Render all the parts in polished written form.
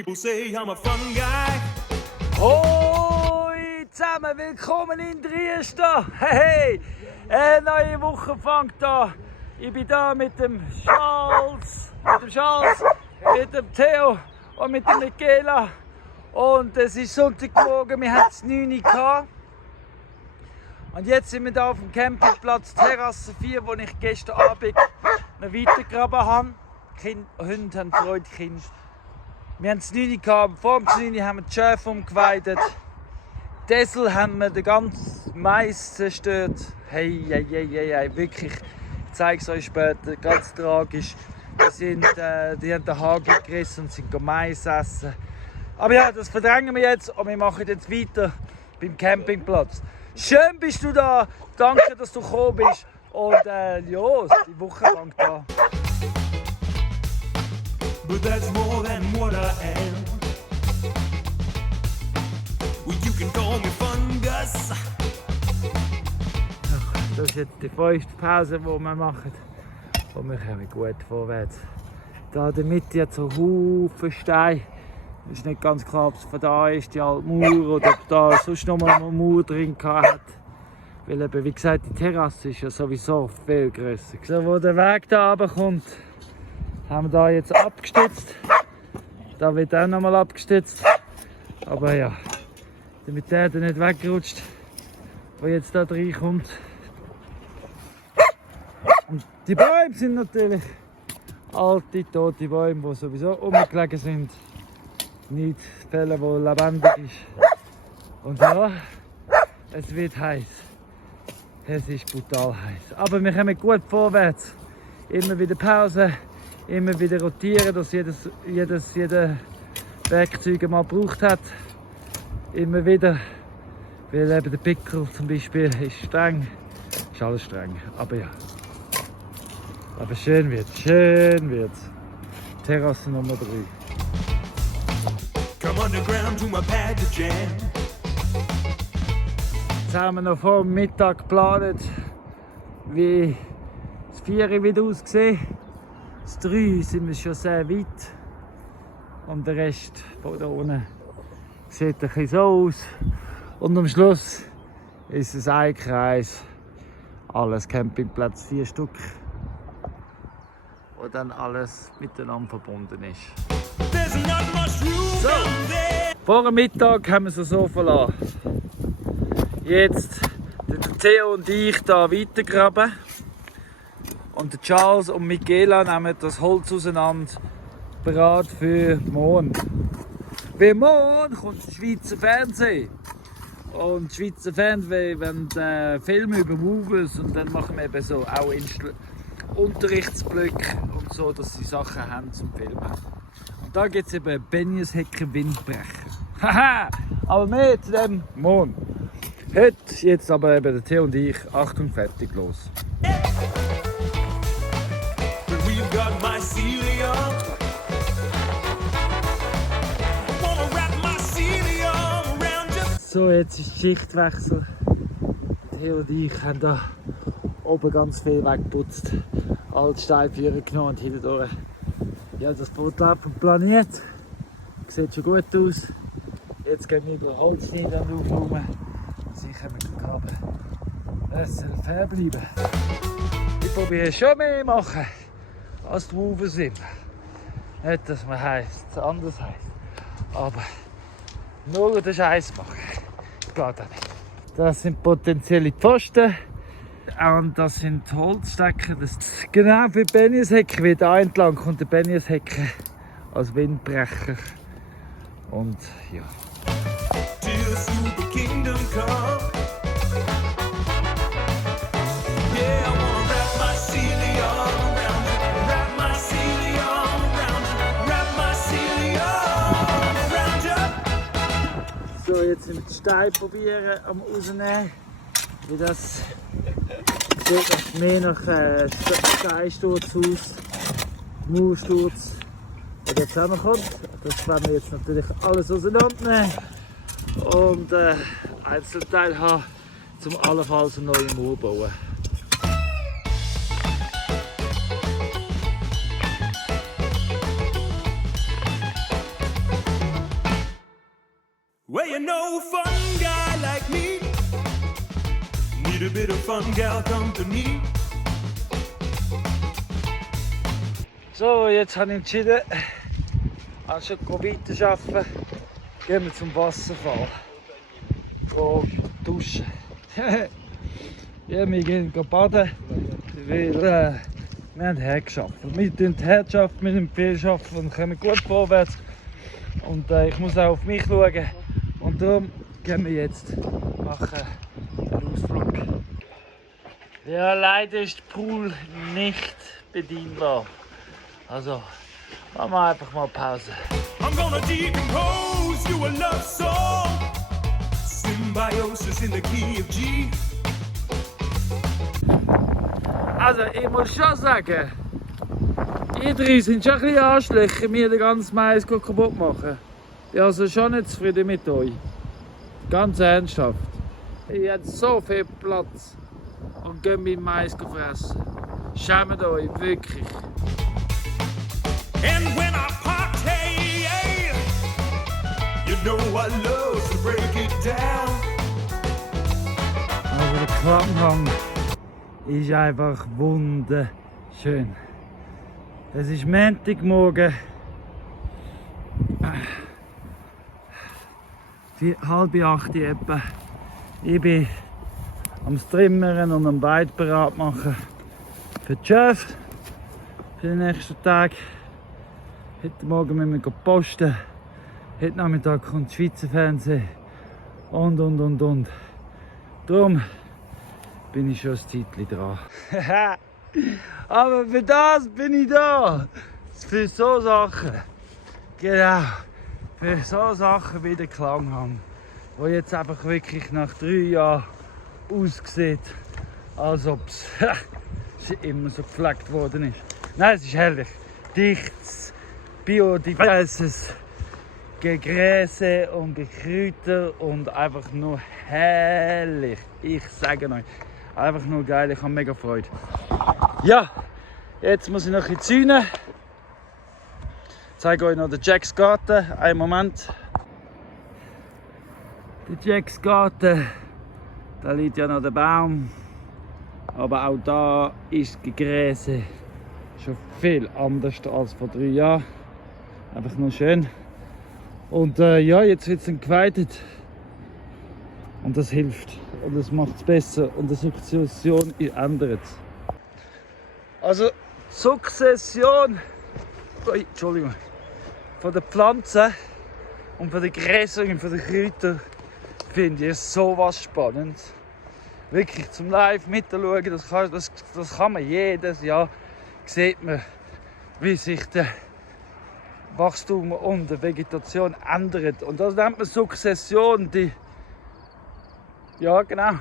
people say I'm a fun guy. Hoi zusammen, willkommen in Triester. Hey, eine neue Woche fängt an. Ich bin da mit dem Charles, mit dem Theo und mit dem Michaela. Und es ist Sonntagmorgen, wir hatten es 9 Uhr gehabt. Und jetzt sind wir hier auf dem Campingplatz Terrasse 4, wo ich gestern Abend noch weitergegraben habe. Die Hunde haben Freude, Kinder. Wir haben es 9 Uhr gehabt, vor dem 9 Uhr haben wir die Schäfer umgeweidet. Dessel haben wir den ganzen Mais zerstört. Hey, wirklich. Ich zeige es euch später, ganz tragisch. Die haben den Hagel gerissen und sind Mais essen. Aber ja, das verdrängen wir jetzt und wir machen jetzt weiter beim Campingplatz. Schön bist du da, danke, dass du gekommen bist und ja, die Woche fängt an. But that's more than what I am. Well, you can call me Fungus. Das ist jetzt die 5. Pause, die wir machen. Und wir kommen gut vorwärts. Da in der Mitte hat so Haufen Steine. Es ist nicht ganz klar, ob es von da ist, die alte Mauer, oder ob da sonst noch mal eine Mauer drin hat. Weil eben, wie gesagt, die Terrasse ist ja sowieso viel grösser. So, wo der Weg da runterkommt, haben wir da jetzt abgestützt. Da wird auch noch mal abgestützt. Aber ja, damit der nicht wegrutscht, der jetzt da reinkommt. Und die Bäume sind natürlich alte, tote Bäume, die sowieso rumgelegen sind. Nicht Fälle, wo lebendig ist. Und ja, es wird heiß. Es ist brutal heiß. Aber wir kommen gut vorwärts. Immer wieder Pause, immer wieder rotieren, dass jeder Werkzeug mal gebraucht hat. Immer wieder. Weil eben der Pickel zum Beispiel ist streng. Ist alles streng. Aber ja. Aber schön wird's. Terrasse Nummer 3. Come underground to my pad to jam. Jetzt haben wir noch vor dem Mittag geplant, wie das 4 wieder aussieht. Das 3 sind wir schon sehr weit. Und der Rest von da unten sieht ein bisschen so aus. Und am Schluss ist es ein Kreis. Alles Campingplatz, 4 Stück. Wo dann alles miteinander verbunden ist. There's not much room So, down there. vor dem Mittag haben wir es so verlassen. Jetzt der Theo und ich hier weitergraben. Und der Charles und Michaela nehmen das Holz auseinander, bereit für morgen. Bei morgen kommt das Schweizer Fernsehen. Und das Schweizer Fernsehen wollen Filme über Movies und dann machen wir eben so auch Unterrichtsblöcke und so, dass sie Sachen haben zum Filmen. Und da gibt es eben Benjeshecke Windbrecher. Haha! Aber mehr zu dem morgen. Heute, jetzt aber eben der Theo und ich. Achtung, fertig, los. We've got mycelium. I wanna wrap mycelium around you. So, jetzt ist Schichtwechsel. Theo und ich haben da oben ganz viel weggeputzt. Alle Steinführer genommen und hinten. Ja, das Boot und planiert. Sieht schon gut aus. Jetzt gehen wir über Holz schneiden und aufräumen. Sicher mit dem Kabel. Es soll fair bleiben. Ich probiere schon mehr machen, als die Woven sind. Nicht, dass man anders heisst. Aber nur den Scheiß machen. Geht auch nicht. Das sind potenzielle Pfosten. Und das sind Holzstecker. Das genau für die Benjeshecke, wie da entlang kommt der Benjeshecke als Windbrecher. Und ja. Till the super kingdom come. Yeah, I wanna wrap mycelium around you. Wrap mycelium around you. Wrap mycelium around you. So, jetzt mit den Stein probieren am rausnehmen. Wie das sieht mehr nach Steinsturz aus, Mauersturz, der zusammenkommt. Das werden wir jetzt natürlich alles auseinandernehmen und Einzelteil haben, um allenfalls eine neue Mauer zu bauen. no fun guy like me. Need a bit of fun gal company. So, jetzt habe ich entschieden, anstatt weiter arbeiten, gehen wir zum Wasserfall. Gehen duschen. Ja, wir gehen baden, weil wir haben hergeschafft. Wir tun hergeschafft, wir haben viel arbeiten und kommen gut vorwärts. Und ich muss auch auf mich schauen. Und darum gehen wir jetzt machen einen Ausflug. Ja, leider ist der Pool nicht bedienbar. Also, machen wir einfach mal Pause. I'm gonna decompose you a love song. Symbiosis in the key of G. Also, ich muss schon sagen, ihr drei sind schon ein bisschen Arschlöcher, mir den ganzen Mais kaputt machen. Ich bin also schon nicht zufrieden mit euch. Ganz ernsthaft. Ihr habt so viel Platz und könnt meinen Mais fressen. Schämt euch, wirklich. And when I party, you know I love to break it down. Also der Klanghang ist einfach wunderschön. Es ist Montagmorgen, 7:30 etwa. Ich bin am Strimmern und am Beid bereit machen für die Chef für den nächsten Tag. Heute Morgen müssen wir posten. Heute Nachmittag kommt das Schweizer Fernsehen und. Darum bin ich schon ein Zeitchen dran. Aber für das bin ich da. Für so Sachen. Genau. Für so Sachen wie der Klanghang. Wo jetzt einfach wirklich nach 3 Jahren aussieht, als ob es immer so gepflegt worden ist. Nein, es ist herrlich. Dichtes, biodiverses Gegräse und Gekräuter und einfach nur herrlich. Ich sage euch, einfach nur geil, ich habe mega Freude. Ja, jetzt muss ich noch in die Zäune. Ich zeige euch noch den Jacks Garten. Einen Moment. Der Jacks Garten, da liegt ja noch der Baum. Aber auch da ist das Gegräse schon viel anders als vor 3 Jahren. Einfach nur schön. Und ja, jetzt wird es dann geweidet. Und das hilft. Und das macht es besser. Und die Sukzession ändert es. Also, die Sukzession Entschuldigung, von den Pflanzen und von den Gräsern und von den Kräutern finde ich so was Spannendes. Wirklich zum Live mitschauen, das kann man jedes Jahr. Sieht man, wie sich der Wachstum und die Vegetation ändert. Und das nennt man Sukzession. Ja, genau.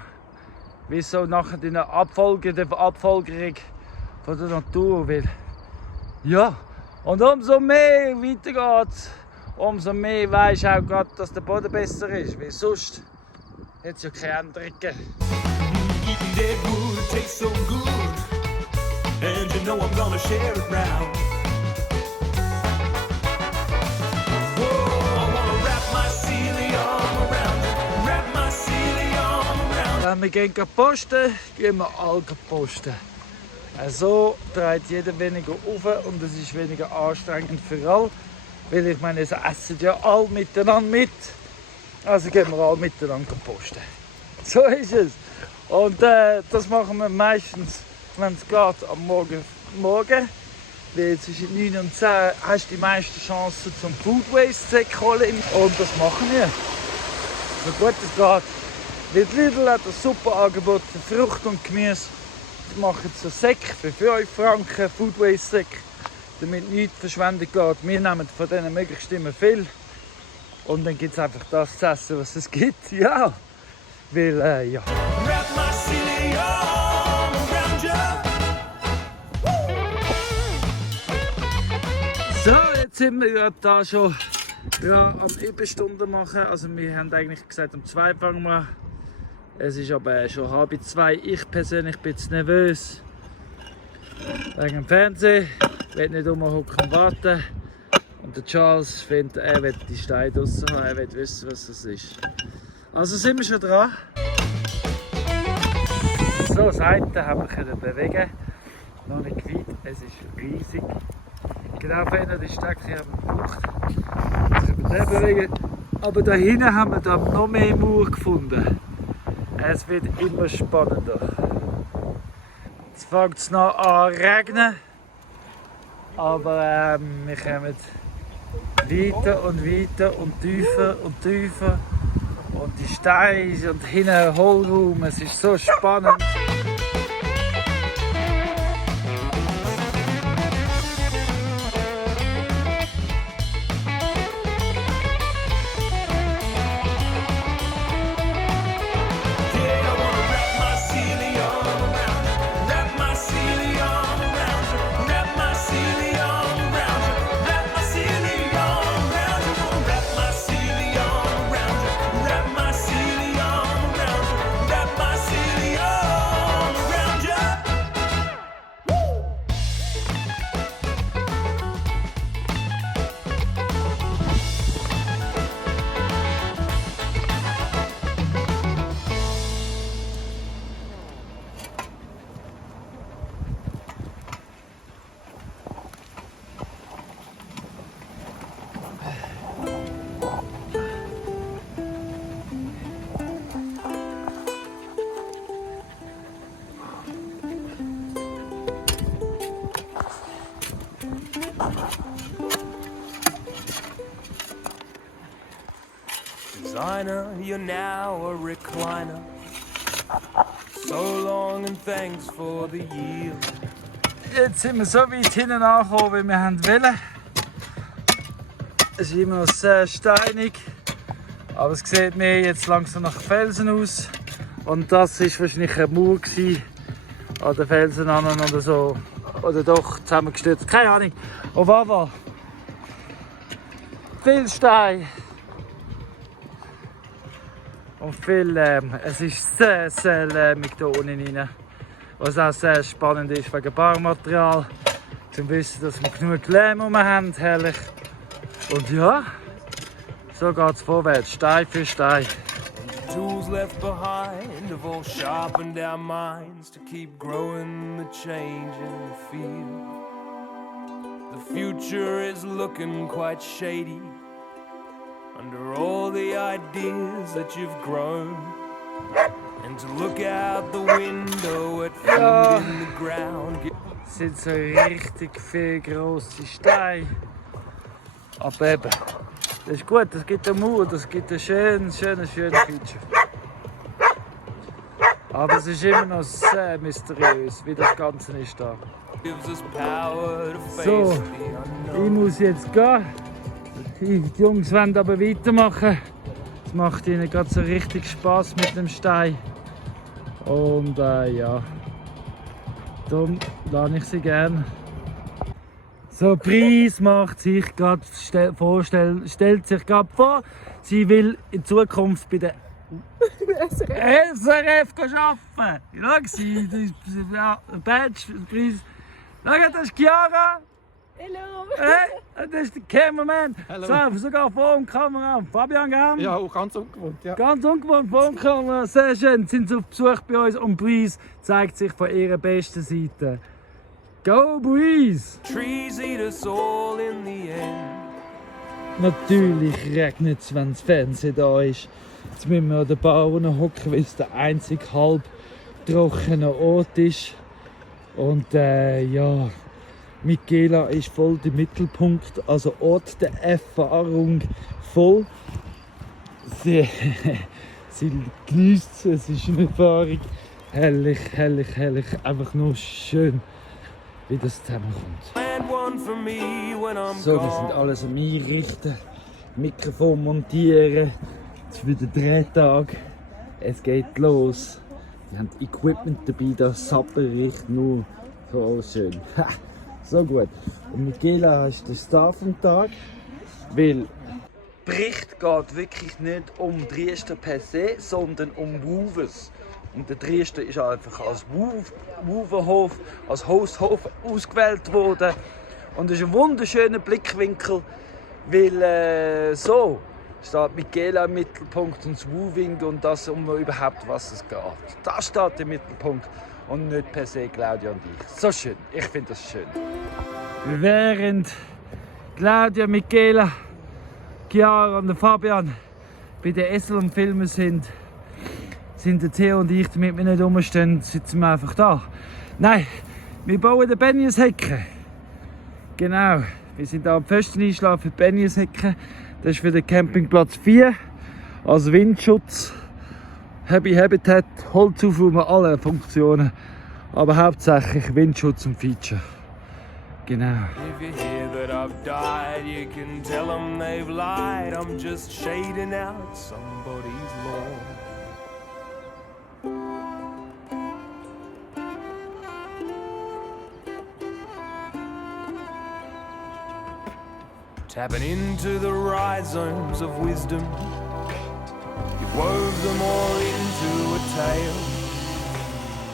Wie so nachher die Abfolgerung von der Natur will. Ja, und umso mehr weiter geht's, umso mehr weisst du auch gerade, dass der Boden besser ist. Weil sonst hat es ja keine Änderungen. Eating dead wood tastes so good. And you know I'm gonna share it round. Wenn wir gehen posten, gehen wir alle posten. So trägt jeder weniger auf und es ist weniger anstrengend für alle. Weil ich meine, es essen ja alle miteinander mit. Also gehen wir alle miteinander posten. So ist es. Und das machen wir meistens, wenn es geht, am Morgen. Weil zwischen 9 und 10 hast du die meisten Chancen zum Food Waste zu holen. Und das machen wir. So gut es geht. Weil Lidl hat ein super Angebot für Frucht und Gemüse. Sie machen so Säcke für 5 Franken, Food Waste Säcke, damit nichts verschwendet geht. Wir nehmen von denen möglichst immer viel. Und dann gibt es einfach das zu essen, was es gibt. Ja, weil ja. So, jetzt sind wir gerade da schon am Überstunden machen. Also wir haben eigentlich gesagt, um 2 fangen wir an. Es ist aber schon 1:30. Ich persönlich bin jetzt nervös. Wegen dem Fernsehen. Ich will nicht rumhocken und warten. Und der Charles findet, er will die Steine draussen haben, er will wissen, was das ist. Also sind wir schon dran. So, Seiten haben wir können bewegen. Noch nicht weit, es ist riesig. Genau vorhin die Strecke haben wir gebraucht. Jetzt können wir den bewegen. Aber da hinten haben wir dann noch mehr Mauer gefunden. Es wird immer spannender. Jetzt fängt es noch an zu regnen. Aber wir kommen weiter und weiter und tiefer und tiefer. Und die Steine und hinten Hohlraum. Es ist so spannend. Designer, you're now a recliner. So long and thanks for the yield. Jetzt sind wir so weit hinten angekommen, wie wir wollen. Es ist immer noch sehr steinig, aber es sieht mehr jetzt langsam nach Felsen aus. Und das war wahrscheinlich eine Mauer an den Felsen an oder so. Oder doch zusammengestürzt, keine Ahnung. Auf jeden Fall viel Stein. Und viel Lärm. Es ist sehr, sehr lärmig hier unten rein. Was auch sehr spannend ist wegen Baumaterial. Zum Wissen, dass wir genug Lärm haben, herrlich. Und ja, so geht es vorwärts, Stein für Stein. Tools left behind have all sharpened our minds to keep growing the change in the field. The future is looking quite shady under all the ideas that you've grown. And to look out the window at food in the ground. Es sind so richtig viele grosse Steine. Aber eben, das ist gut, das gibt eine Mauer, das gibt einen schönen Feature. Aber es ist immer noch sehr mysteriös, wie das Ganze ist da. So, ich muss jetzt gehen. Die Jungs wollen aber weitermachen. Es macht ihnen gerade so richtig Spaß mit dem Stein. Und ja, darum lasse ich sie gerne. So, Preis macht sich gerade stellt sich gerade vor, sie will in Zukunft bei der SRF arbeiten. Schau, sie, Badge, Preis. Schau, das ist Chiara. Hallo! Hey, das ist der Cameraman. So, sogar vor der Kamera. Fabian Gamm. Ja, auch ganz ungewohnt. Ja. Ganz ungewohnt vor der Kamera. Sehr schön. Sind Sie auf Besuch bei uns und Breeze zeigt sich von ihrer besten Seite. Go Breeze! Trees eat us all in the end. Natürlich regnet es, wenn das Fernsehen da ist. Jetzt müssen wir an den Bauern hocken, weil es der einzige halb trockene Ort ist. Und ja, Michaela ist voll der Mittelpunkt, also Ort der Erfahrung voll. Sie genießt es ist eine Erfahrung. Herrlich, herrlich, herrlich. Einfach nur schön, wie das zusammenkommt. So, wir sind alles am Einrichten, Mikrofon montieren. Es ist wieder Drehtag. Es geht los. Wir haben Equipment dabei, das Sapper riecht nur so schön. So gut. Und Michaela ist der Star vom Tag, weil Bericht geht wirklich nicht um Triester per se, sondern um Woovers. Und der Triester ist einfach als Woverhof, als Hosthof ausgewählt worden. Und es ist ein wunderschöner Blickwinkel Weil so steht Michaela im Mittelpunkt und das Wooing und das, um überhaupt was es geht. Das steht im Mittelpunkt und nicht per se Claudia und ich. So schön, ich finde das schön. Während Claudia, Michaela, Chiara und Fabian bei den Esel und Filmen sind der Theo und ich, damit wir nicht rumstehen, sitzen wir einfach da. Nein, wir bauen den Benjeshecke. Genau, wir sind hier am Pfosten einschlafen für die Benjeshecke. Das ist für den Campingplatz 4 als Windschutz. Heavy Habitat, Holzaufbau, alle Funktionen. Aber hauptsächlich Windschutz und Feature. Genau. If you hear that I've died, you can tell them they've lied. I'm just shading out somebody's lawn. Tapping into the rhizomes of wisdom, you wove them all into a tale.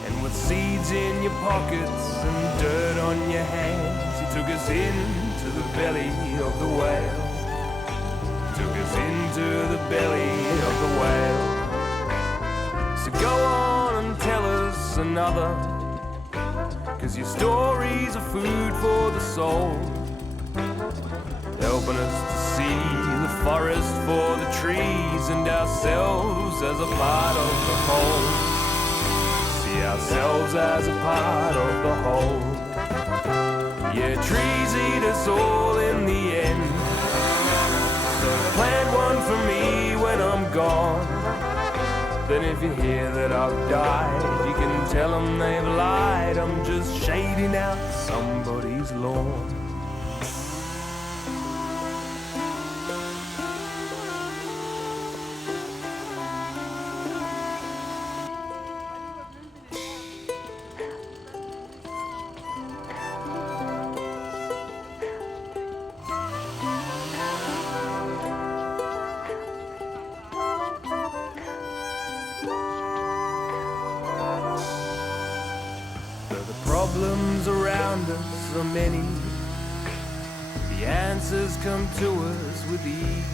And with seeds in your pockets and dirt on your hands, you took us into the belly of the whale. Took us into the belly of the whale. So go on and tell us another, 'cause your stories are food for the soul, helping us to see the forest for the trees and ourselves as a part of the whole. See ourselves as a part of the whole. Yeah, trees eat us all in the end. So plant one for me when I'm gone. Then if you hear that I've died, you can tell them they've lied. I'm just shading out somebody's lawn. Problems around us are many. The answers come to us with ease.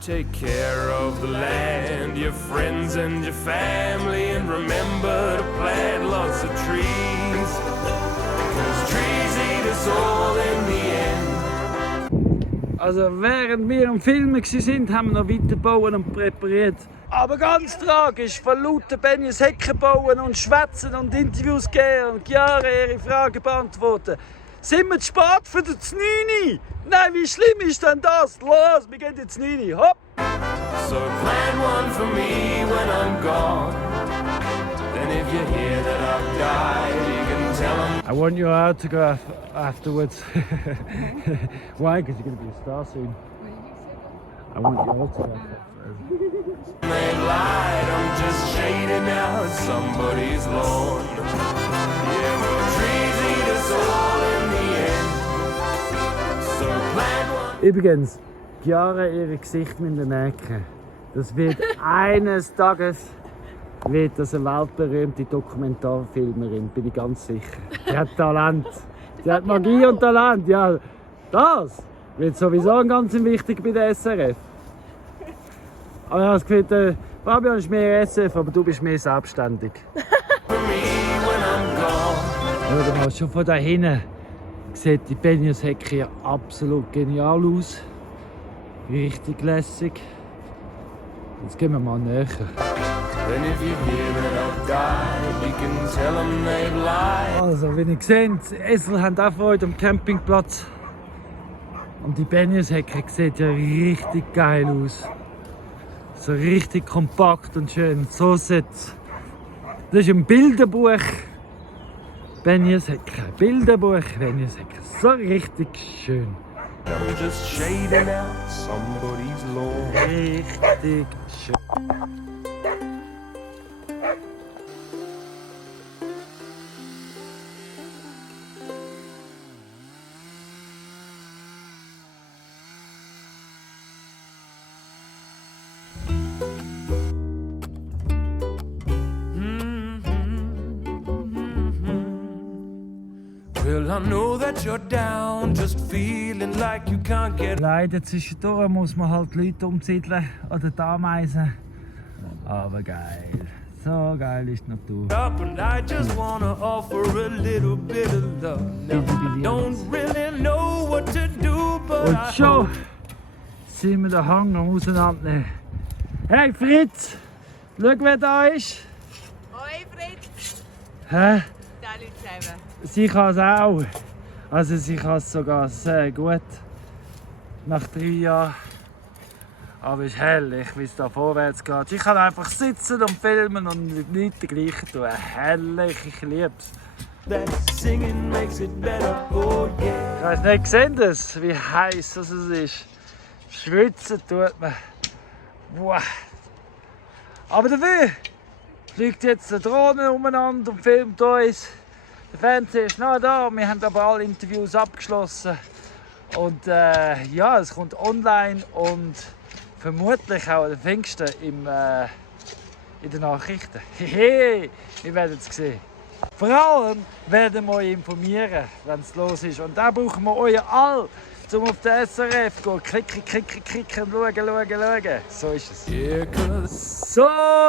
Take care of the land, your friends and your family, and remember to plant lots of trees. 'Cause trees eat us all in the end. Also während wir am Filmen waren, haben wir noch weiter bauen und präpariert. Aber ganz tragisch, von lauter Benjeshecke bauen und schwätzen und Interviews geben und Chiara ihre Fragen beantworten. Sind wir zu spät für den 9? Nein, wie schlimm ist denn das? Los, wir gehen jetzt 9. Hopp! So plant one for me when I'm gone. Then if you hear that I've died, you can tell them I want your autograph afterwards. Why? Because you're going to be a star soon. I want your autograph. they've lied. I'm just shading out somebody's lawn. Yeah, well, trees eat us all in the end. So plant one. Übrigens, Chiara, ihr Gesicht mit den Näcken. Das wird eines Tages wird das eine weltberühmte Dokumentarfilmerin, bin ich ganz sicher. Die hat Talent. Die hat Magie und Talent. Ja, das wird sowieso ganz wichtig bei der SRF. Aber ich habe das Gefühl, Fabian ist mehr SF, aber du bist mehr selbstständig. Schau mal, schon von da hinten sieht die Benjeshecke ja absolut genial aus. Richtig lässig. Jetzt gehen wir mal näher. Also, wie ihr seht, die Esel haben auch Freude am Campingplatz. Und die Benjeshecke sieht ja richtig geil aus. So richtig kompakt und schön. So sieht's. Das ist ein Bilderbuch. Benjeshecke. Bilderbuch Benjeshecke. So richtig schön. I'm just shading out somebody's lawn. Richtig schön. Well, I know that you're down, just feeling like you can't get Leider zwischendurch muss man halt Leute umsiedeln oder die Ameisen. Aber geil. So geil ist die Natur. up, and I just wanna offer a little bit of love. Now, I don't really know what to do, but Und I schon hope sind wir den Hang am Auseinandernehmen. Hey Fritz! Schau, wer da ist. Hoi Fritz, Hä? da Leute zusammen. Sie kann es auch. Also sie kann es sogar sehr gut. Nach 3 Jahren. Aber es ist herrlich, wie es da vorwärts geht. Ich kann einfach sitzen und filmen und nichts dergleichen tun. Herrlich, ich liebe es. that singing makes it better. Oh yeah. Ich weiss nicht, sehen das, wie heiß das ist. Schwitzen tut man. Boah. Aber dafür fliegt jetzt eine Drohne umeinander und filmt uns. Der Fernseher ist noch da, wir haben aber alle Interviews abgeschlossen. Und ja, es kommt online und vermutlich auch an den Pfingsten in den Nachrichten. Hehe, wir werden es sehen. Vor allem werden wir euch informieren, wenn es los ist. Und da brauchen wir euch alle, um auf den SRF zu gehen. Klicken, schauen. So ist es. Yeah, 'cause So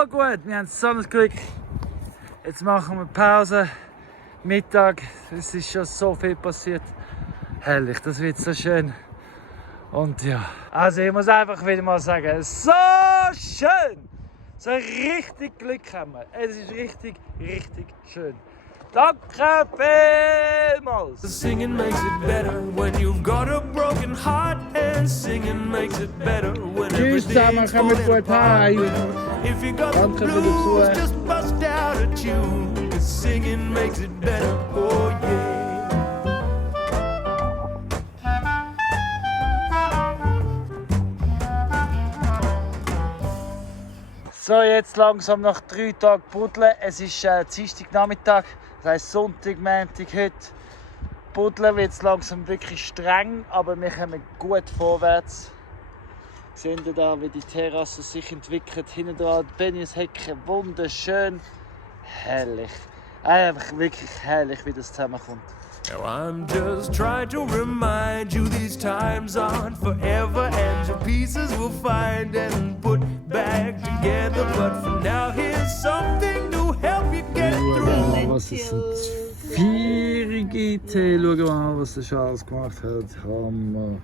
gut, wir haben so ein Glück. Jetzt machen wir Pause. Mittag, es ist schon so viel passiert. Herrlich, das wird so schön. Und ja, also ich muss einfach wieder mal sagen, so schön! So richtig Glück haben wir. Es ist richtig schön. Danke vielmals! singing makes it better when you've got a broken heart, and singing makes it better when Tschüss zusammen, everything's kommt falling gut heim. apart. If you got the Danke für den blues, Besuch. just bust out a tune, 'cause singing makes it better. Oh yeah. So, jetzt langsam nach 3 Tagen buddeln. Es ist Dienstagnachmittag, das heisst Sonntag, Montag heute. Buddeln wird es langsam wirklich streng, aber wir kommen gut vorwärts. Sehen ihr da, wie die Terrasse sich entwickelt? Hinten dran die Benjeshecke, wunderschön. Herrlich. Einfach wirklich herrlich, wie das zusammenkommt. Now I'm just trying to remind you these times aren't forever, and your pieces we'll find and put back together. But for now, here's something to help you get through. Was ist das? 4 Tee. Schau mal, was der Charles gemacht hat. Hammer.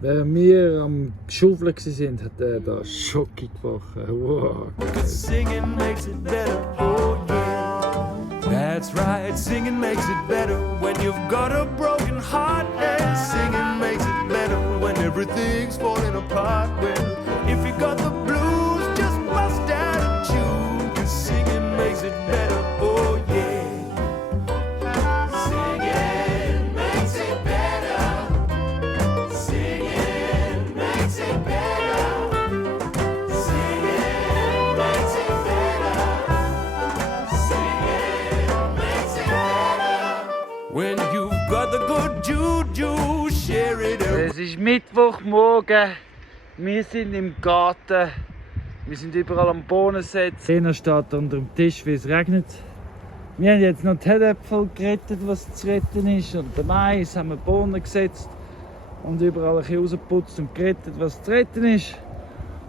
Während wir am Schaufeln waren, hat er da Schoki gebacken. Wow. 'Cause singing makes it better, oh yeah. That's right, singing makes it better when you've got a broken heart, and singing makes it better when everything's falling apart. Well, if you got the blues, just bust out a tune, 'cause singing makes it better, oh yeah. Singing makes it better. Singing makes it better. Singing makes it better. Singing makes it better. When you've got the good juju, share it out. Es ist Mittwochmorgen. Wir sind im Garten. Wir sind überall am Bohnen setzen. Einer steht unter dem Tisch, wie es regnet. Wir haben jetzt noch die Herdäpfel gerettet, was zu retten ist. Und den Mais haben wir Bohnen gesetzt. Und überall ein bisschen rausgeputzt und gerettet, was zu retten ist.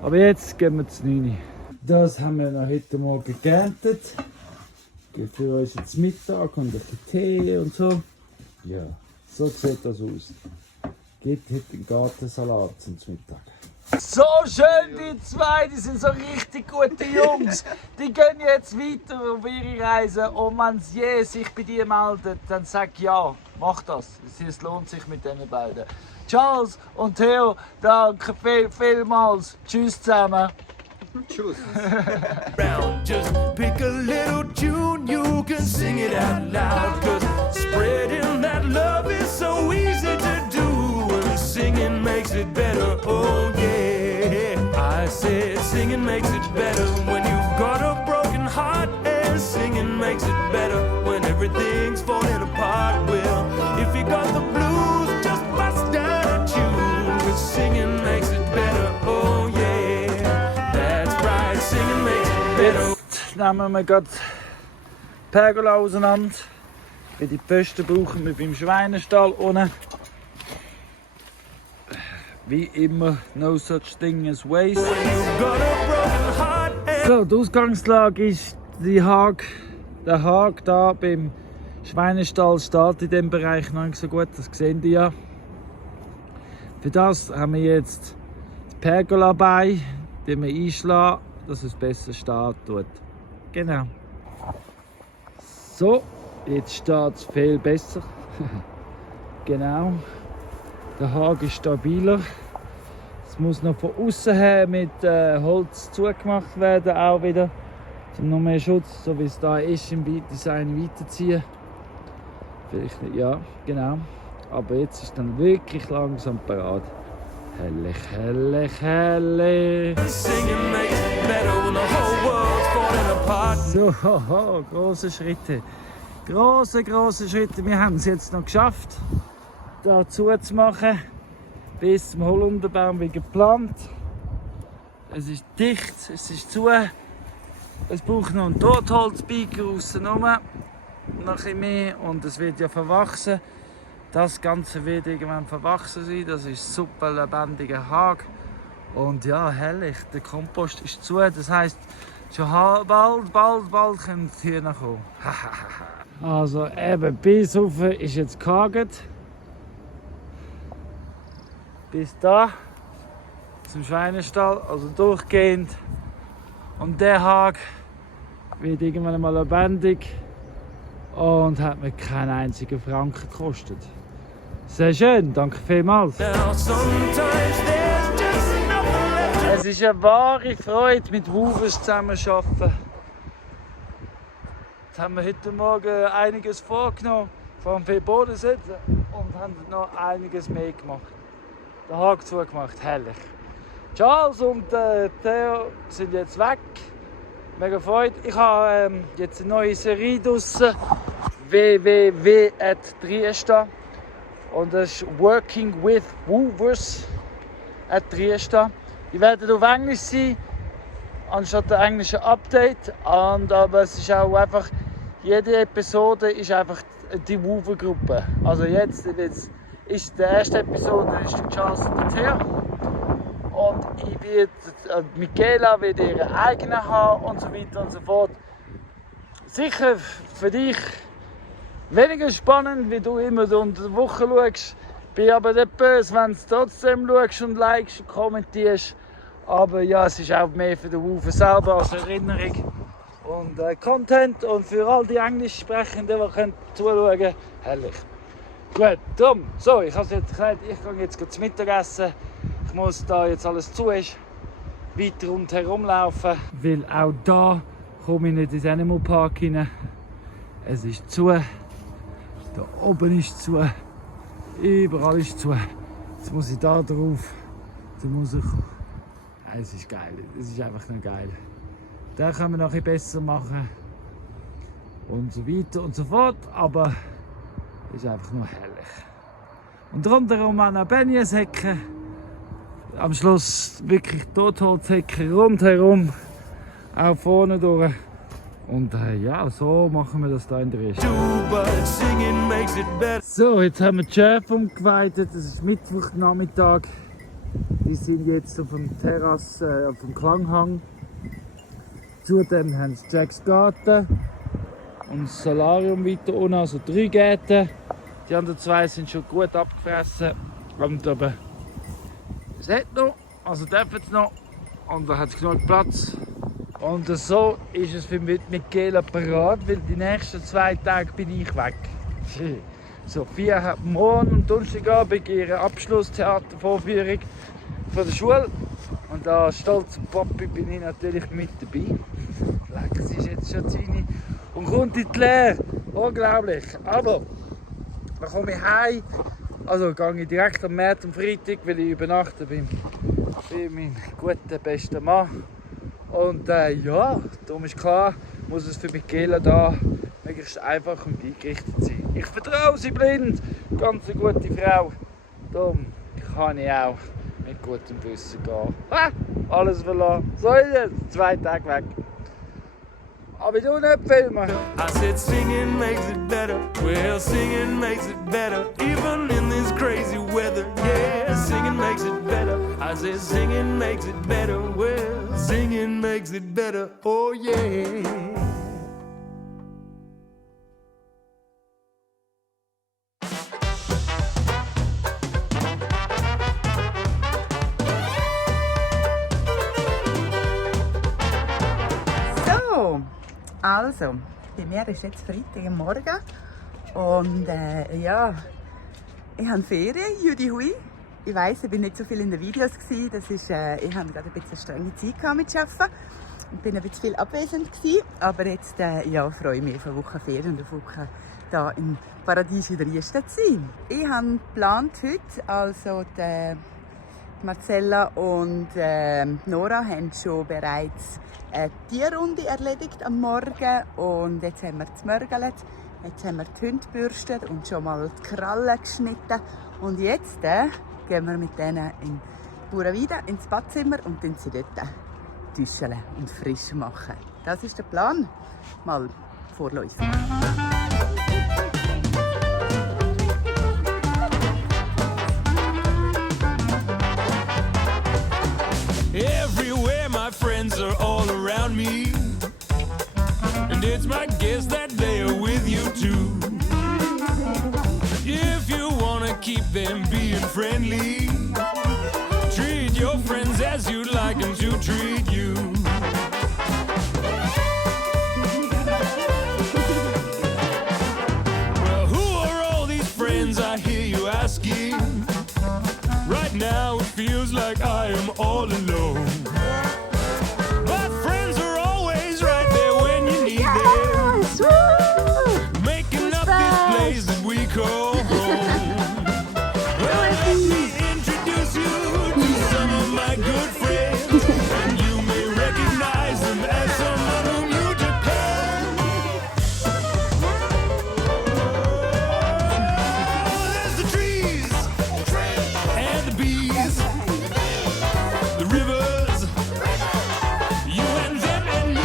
Aber jetzt gehen wir zu 9. Das haben wir noch heute Morgen geerntet. Geht für uns jetzt Mittag und ein bisschen Tee und so. Ja, so sieht das aus. Gibt heute einen Gartensalat zum Mittag. So schön, die zwei, die sind so richtig gute Jungs. Die gehen jetzt weiter auf ihre Reise und wenn sie je sich bei dir meldet, dann sag ja, mach das. Es lohnt sich mit diesen beiden. Charles und Theo, danke vielmals. Tschüss zusammen. Round, just pick a little tune, you can sing it out loud, 'cause spreading that love is so easy to do, and singing makes it better, oh yeah. I said singing makes it better when you've got a broken heart, and singing makes it better when everything's falling apart. Well, if you got the blues, just bust out a tune, 'cause singing makes it better, oh yeah. Jetzt nehmen wir gerade die Pergola auseinander. Für die Pfosten brauchen wir beim Schweinestall unten. Wie immer, no such thing as waste. So, die Ausgangslage ist der Hag da beim Schweinestall steht in diesem Bereich noch nicht so gut, das sehen die ja. Für das haben wir jetzt die Pergola bei, die wir einschlagen, dass es besser stehen tut. Genau. So, jetzt steht es viel besser. Genau. Der Hag ist stabiler. Es muss noch von außen her mit Holz zugemacht werden, auch wieder. Um noch mehr Schutz, so wie es da ist, im Design weiterziehen. Vielleicht nicht, ja, genau. Aber jetzt ist dann wirklich langsam parat. Herrlich, herrlich, herrlich. So, große Schritte. Große Schritte. Wir haben es jetzt noch geschafft, da zuzumachen. Bis zum Holunderbaum wie geplant. Es ist dicht, es ist zu. Es braucht noch einen Totholzbiker außenrum. Noch ein bisschen mehr und es wird ja verwachsen. Das Ganze wird irgendwann verwachsen sein. Das ist ein super lebendiger Hag. Und ja, herrlich, der Kompost ist zu. Das heisst, schon bald können die Hühner kommen. Also eben, bis auf ist jetzt gehakt. Bis da zum Schweinestall, also durchgehend. Und der Hag wird irgendwann mal lebendig und hat mir keinen einzigen Franken gekostet. Sehr schön, danke vielmals. Es ist eine wahre Freude, mit Woofers zusammenzuarbeiten. Jetzt haben wir heute Morgen einiges vorgenommen, vor allem viel Boden setzen und haben noch einiges mehr gemacht. Den Hag zugemacht, herrlich. Charles und Theo sind jetzt weg. Mega Freude. Ich habe jetzt eine neue Serie draussen. www.triesta. Und das ist Working with Woofers at Triesta. Die werden auf Englisch sein, anstatt der englischen Update. Aber es ist auch einfach, jede Episode ist einfach die Woofer-Gruppe. Also jetzt ist die erste Episode ist der Charles und der Theo. Und Michaela wird ihren eigenen haben und so weiter und so fort. Sicher für dich weniger spannend, wie du immer unter der Woche schaust. Bin aber nicht böse, wenn du trotzdem schaust und likest und kommentierst. Aber ja, es ist auch mehr für den Woofer selber als Erinnerung und Content. Und für all die Englischsprechenden, die zuschauen können, herrlich. Gut, darum, so, ich habe jetzt gesagt, ich gehe jetzt zum Mittagessen. Ich muss da jetzt alles zu ist, weiter rundherum laufen. Weil auch da komme ich nicht ins Animal Park rein. Es ist zu. Da oben ist zu. Überall ist zu. Jetzt muss ich da drauf. Jetzt muss ich. Es ist geil. Es ist einfach nur geil. Da können wir noch ein bisschen besser machen. Und so weiter und so fort. Aber es ist einfach nur herrlich. Und rundherum auch noch Benjeshecke. Am Schluss wirklich Totholzhecke rundherum. Auch vorne durch. Und ja, so machen wir das da in der Richtung. So, jetzt haben wir die Schäfe umgeweidet. Es ist Mittwochnachmittag. Die sind jetzt auf dem Terrasse, auf dem Klanghang. Zudem haben sie Jacks Garten und das Solarium weiter unten, also 3 Gärten. Die anderen 2 sind schon gut abgefressen. Und aber es hat noch, also dürfen sie noch. Und da hat es genug Platz. Und so ist es für Michaela parat, weil die nächsten 2 Tage bin ich weg. Sophia hat morgen am Donnerstagabend ihre Abschlusstheatervorführung von der Schule. Und als stolzer Papi bin ich natürlich mit dabei. Sie ist jetzt schon Zini und kommt in die Lehre. Unglaublich. Aber dann komme ich heim. Also gehe ich direkt am März am Freitag, weil ich übernachte bei meinem guten, besten Mann. Und ja, darum ist klar, muss es für Michaela da möglichst einfach und eingerichtet sein. Ich vertraue sie blind, ganz eine gute Frau. Darum kann ich auch mit gutem Wissen gehen. Alles verloren. So ist es, 2 Tage weg. Aber du nicht filmen. I said singing makes it better. Well, singing makes it better. Even in this crazy weather. Yeah, singing makes it better. I said singing makes it better. Well, singing makes it better. Oh yeah. Also, bei mir ist jetzt Freitagmorgen und ja, ich habe Ferien, Judy Hui. Ich weiss, ich war nicht so viel in den Videos gewesen. Das ist, ich hatte gerade ein bisschen strenge Zeit mit Arbeiten und bin ein bisschen viel abwesend gewesen. Aber jetzt ja, freue ich mich auf eine Woche Ferien und auf eine Woche hier im Paradies in Dresden zu sein. Ich habe geplant heute, also die Marcella und Nora haben schon bereits eine Tierrunde erledigt am Morgen und jetzt haben wir gemörgelt, jetzt haben wir die Hunde gebürstet und schon mal die Krallen geschnitten und jetzt gehen wir mit denen in Burenweide ins Badzimmer und dann sie dort duschen und frisch machen. Das ist der Plan, mal vorläufig. Everywhere my friends are all around me, and it's my guess that they are with you too. If you wanna keep them being friendly, treat your friends as you'd like them to treat you. Well, who are all these friends I hear you asking? Right now it feels like I am all alone. But friends are always right there when you need them. Making up this place that we call home. Well, let me introduce you to some of my good friends. And you may recognize them as someone whom you depend. Oh, there's the trees. And the bees, the rivers, you and them and me.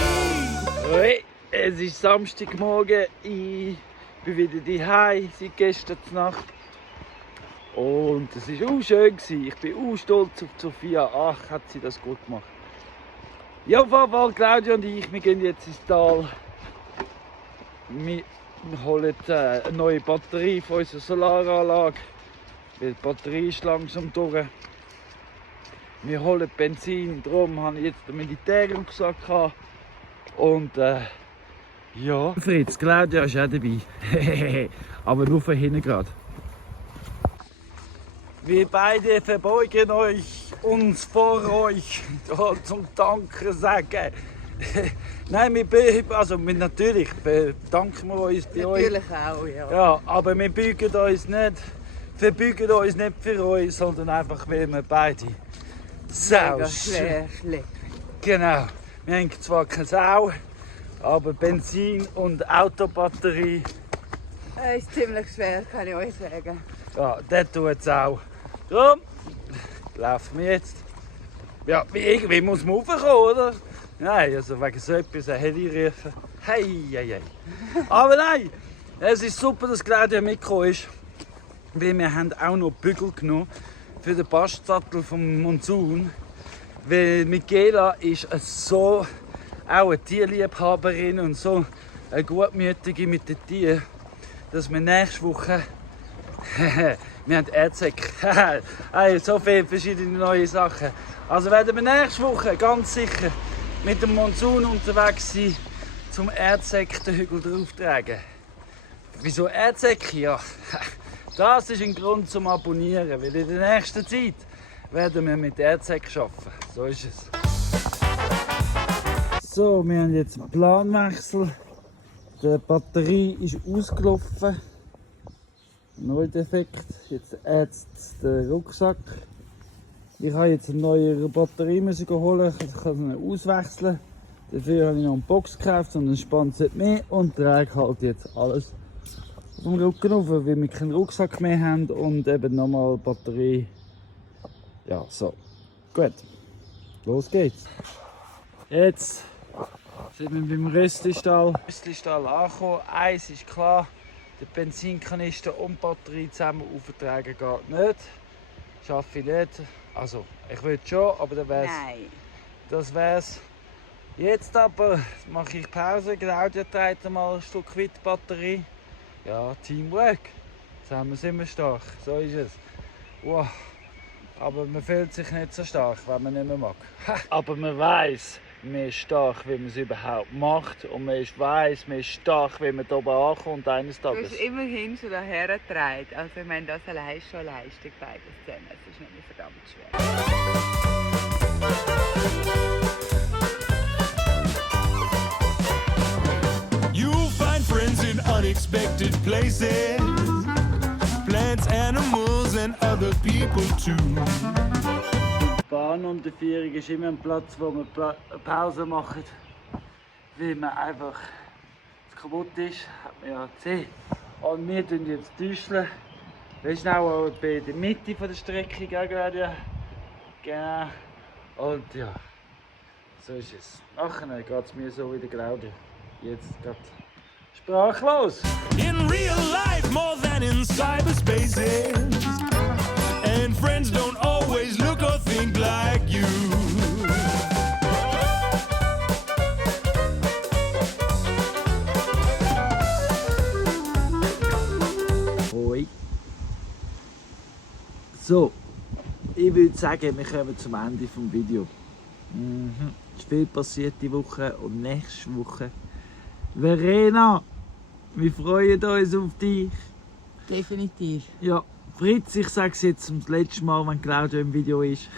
Hey, es ist Samstagmorgen, ich bin wieder daheim seit gestern Nacht. Und es war auch schön. Ich bin auch stolz auf Sophia. Ach, hat sie das gut gemacht. Ja, auf jeden Fall, Claudia und ich, wir gehen jetzt ins Tal. Wir holen eine neue Batterie für unsere Solaranlage. Weil die Batterie ist langsam durch. Wir holen Benzin, darum habe ich jetzt den Militärrucksack gehabt. Und ja. Fritz, Claudia ist auch dabei. Aber nur von hinten gerade. Wir beide verbeugen uns vor euch zum Danken sagen. Nein, natürlich bedanken wir uns bei euch. Natürlich auch, ja. Ja, aber wir verbeugen uns nicht für euch, sondern einfach, weil wir beide schlecht. Genau. Wir haben zwar keine Sau, aber Benzin und Autobatterie, Das ist ziemlich schwer, kann ich euch sagen. ja, das tut es auch. Darum laufen wir jetzt. Ja, irgendwie muss man raufkommen, oder? Nein, also wegen so etwas ein Heli rufen. Hey. Aber nein, es ist super, dass Claudia mitgekommen ist. Weil wir haben auch noch Bügel genommen für den Bastsattel vom Monsun. Weil Michaela ist so auch eine Tierliebhaberin und so eine Gutmütige mit den Tieren, dass wir nächste Woche wir haben Erdsäcke. Hey, so viele verschiedene neue Sachen. Also werden wir nächste Woche ganz sicher mit dem Monsun unterwegs sein, zum Erdsäcke den Hügel drauftragen. Wieso Erdsäcke? Ja, das ist ein Grund zum Abonnieren, weil in der nächsten Zeit werden wir mit Erdsäcken arbeiten. So ist es. So, wir haben jetzt einen Planwechsel. Die Batterie ist ausgelaufen. Neudefekt. Jetzt ätzt der Rucksack. Ich habe jetzt eine neue Batterie holen. Ich kann sie auswechseln. Dafür habe ich noch eine Box gekauft und dann spannt es mehr und trage halt jetzt alles auf dem Rücken rauf, weil wir keinen Rucksack mehr haben und eben nochmal Batterie. Ja, so. Gut. Los geht's. Jetzt Sind wir beim Röstli-Stall angekommen. Eins ist klar, der Benzinkanister und die Batterie zusammen auftragen geht nicht. Schaffe ich nicht. Also, ich würde schon, aber dann wär's. Nein. Das wär's. Jetzt aber mache ich Pause. Claudia trägt mal ein Stück weit die Batterie. Ja, Teamwork. Zusammen sind wir stark. So ist es. Wow. Aber man fühlt sich nicht so stark, wenn man nicht mehr mag. Aber man weiss, man ist stark, wie man es überhaupt macht. Und man weiss, man ist stark, wie man hier oben ankommt eines Du Tages. hast immerhin schon daher getragen. Also ich meine, das allein ist schon Leistung, beides zusammen. Es ist nämlich verdammt schwer. You'll find friends in unexpected places, plants, animals, and other people too. Die Bahnunterführung ist immer ein Platz, wo man Pause macht, weil man einfach zu kaputt ist, hat man ja gesehen. Und wir tun jetzt düscheln. Wir sind auch bei der Mitte der Strecke, gell, Claudia? Genau. Und ja, so ist es. Nachher geht es mir so wie der Claudia. Jetzt geht sprachlos. In real life, more than in cyberspaces. And friends don't always look or think like you. Hoi. So, ich würde sagen, wir kommen zum Ende des Videos. Es ist viel passiert die Woche und nächste Woche. Verena, wir freuen uns auf dich. Definitiv. Ja, Fritz, ich sage es jetzt zum letzten Mal, wenn Claudia im Video ist.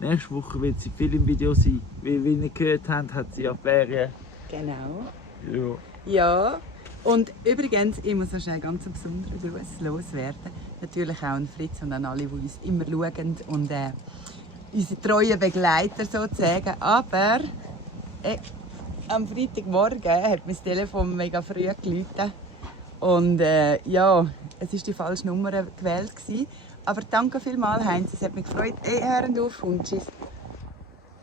Nächste Woche wird sie viel im Video sein, weil, wie ihr gehört habt, hat sie ja Ferien. Genau. Ja. Ja. Und übrigens, ich muss noch schnell ganz einen besonderen Gruß loswerden. Natürlich auch an Fritz und an alle, die uns immer schauen und unsere treuen Begleiter sozusagen. Aber am Freitagmorgen hat mein Telefon mega früh geläutet. Und ja, es war die falsche Nummer gewählt. Aber danke vielmals, Heinz. Es hat mich gefreut. Hören auf und tschüss.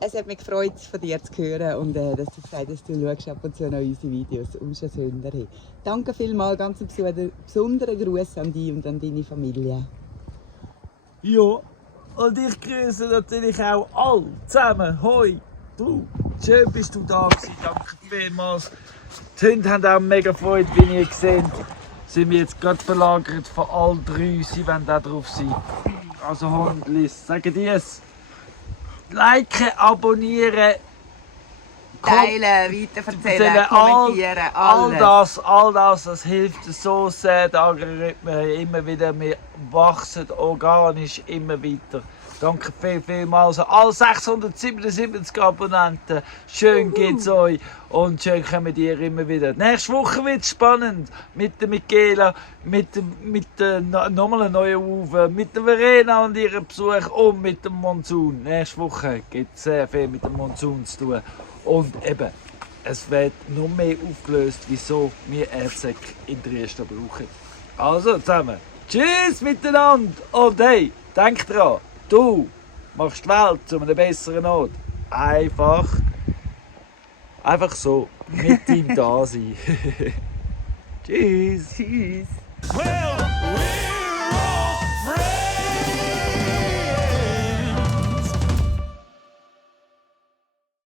Es hat mich gefreut, von dir zu hören und dass du gesagt hast, du schaust ab und zu noch unsere Videos. Umso schöner. Danke vielmals, ganz einen besonderen Gruß an dich und an deine Familie. Ja, und ich grüße natürlich auch alle zusammen. Hoi, du, schön bist du da gewesen. Danke vielmals. Die Hunde haben auch mega Freude, wie ihr seht. Sind wir jetzt gerade verlagert von all drei. Sie wollen auch drauf sein. Also Hundlis, sagen die es. Liken, abonnieren, Teilen, weiterverzählen, kommentieren, alles. All das hilft so sehr, die Algorithmen immer wieder. Wir wachsen organisch immer weiter. Danke vielmals an alle 677 Abonnenten. Schön geht's euch und schön kommen ihr immer wieder. Nächste Woche wird es spannend mit der Michaela, mit nochmal einer neuen Uwe, mit der Verena und ihrem Besuch und mit dem Monsun. Nächste Woche gibt es sehr viel mit dem Monsun zu tun. Und eben, es wird noch mehr aufgelöst, wieso wir Erzäg in Dresden brauchen. Also zusammen, tschüss miteinander und hey, denkt dran, du machst die Welt zu einem besseren Ort. Einfach so, mit deinem Dasein. Tschüss. Tschüss. Well,